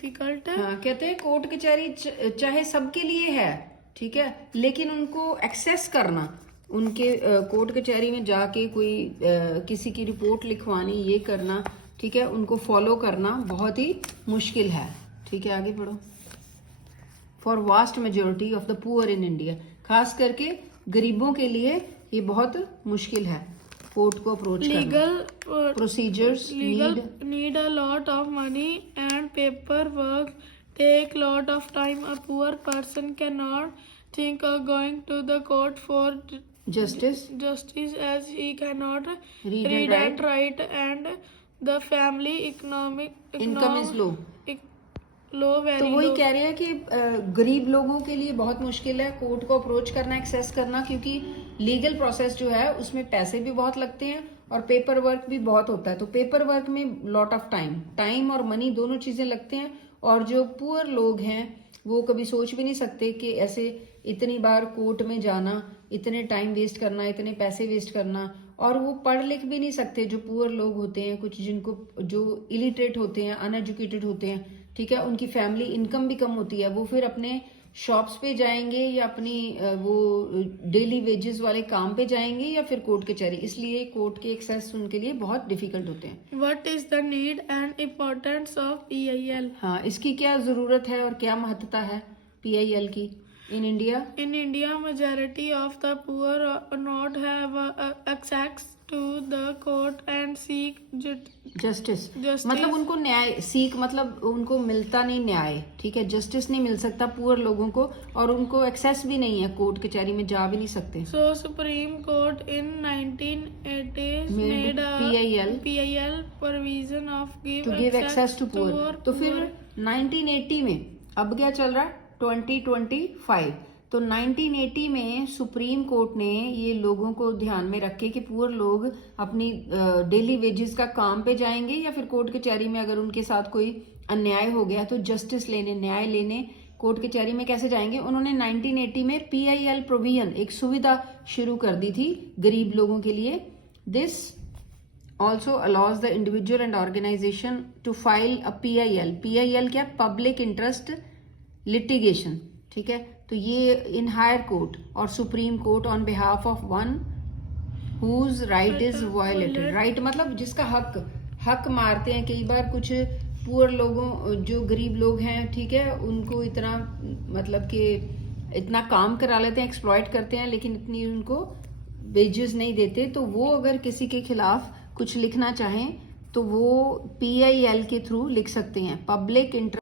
Difficult. हाँ, कहते हैं कोर्ट कचहरी चाहे सबके लिए है, ठीक है, लेकिन उनको एक्सेस करना, उनके कोर्ट कचहरी में जाके कोई किसी की रिपोर्ट लिखवानी, ये करना, ठीक है, उनको फॉलो करना बहुत ही मुश्किल है। ठीक है, आगे पढ़ो। For vast majority of the poor in India, खास करके गरीबों के लिए ये बहुत मुश्किल है कोर्ट को अप्रोच करना। Legal procedures need a lot of money and paperwork, take lot of time. A poor person cannot think of going to the court for justice as he cannot read and write, and the family income is low। very तो वही low। कह रहे हैं कि गरीब लोगों के लिए बहुत मुश्किल है कोर्ट को अप्रोच करना, एक्सेस करना, क्योंकि लीगल प्रोसेस जो है उसमें पैसे भी बहुत लगते हैं और पेपर वर्क भी बहुत होता है। तो पेपर वर्क में लॉट ऑफ टाइम और मनी दोनों चीजें लगते हैं। और जो पुअर लोग हैं वो कभी सोच भी नहीं सकते कि ऐसे इतनी बार कोर्ट में जाना, इतने टाइम वेस्ट करना, इतने पैसे वेस्ट करना। और वो पढ़ लिख भी नहीं सकते, जो पुअर लोग होते हैं, कुछ जिनको जो इलिटरेट होते हैं, अनएजुकेटेड होते हैं, ठीक है, उनकी फैमिली इनकम भी कम होती है, वो फिर अपने शॉप्स पे जाएंगे या अपनी वो डेली वेजेस वाले काम पे जाएंगे या फिर कोर्ट कचहरी। इसलिए कोर्ट के एक्सेस उनके लिए बहुत डिफिकल्ट होते हैं। What is the need and importance of PIL? हाँ, इसकी क्या जरूरत है और क्या महत्ता है PIL की in India? In India, majority of the poor not have access to the court and seek justice. Justice। मतलब उनको न्याय सीख, मतलब उनको मिलता नहीं न्याय, ठीक है, जस्टिस नहीं मिल सकता पुअर लोगों को, और उनको एक्सेस भी नहीं है, कोर्ट कचहरी में जा भी नहीं सकते। So Supreme Court in 1980s made a PIL provision of to give access to poor। तो फिर 1980 में, अब क्या चल रहा है 2025, तो 1980 में सुप्रीम कोर्ट ने ये लोगों को ध्यान में रखे कि पुअर लोग अपनी डेली वेजेस का काम पे जाएंगे या फिर कोर्ट कचहरी में अगर उनके साथ कोई अन्याय हो गया तो जस्टिस लेने, न्याय लेने कोर्ट कचहरी में कैसे जाएंगे। उन्होंने 1980 में PIL प्रोविजन, एक सुविधा शुरू कर दी थी गरीब लोगों के लिए। This also allows the individual and organisation to file a PIL क्या, पब्लिक इंटरेस्ट लिटिगेशन, ठीक है। तो ये इन हायर कोर्ट और supreme court on behalf of one whose right is violated. Right मतलब जिसका हक मारते हैं कई बार कुछ पुअर लोगों, जो गरीब लोग हैं, ठीक है, उनको इतना मतलब कि इतना काम करा लेते हैं, एक्सप्लॉइट करते हैं, लेकिन इतनी उनको वेजेस नहीं देते। तो वो अगर किसी के खिलाफ कुछ लिखना चाहें तो वो PIL के थ्रू लिख सकते हैं, पब्लिक इंटरेस्ट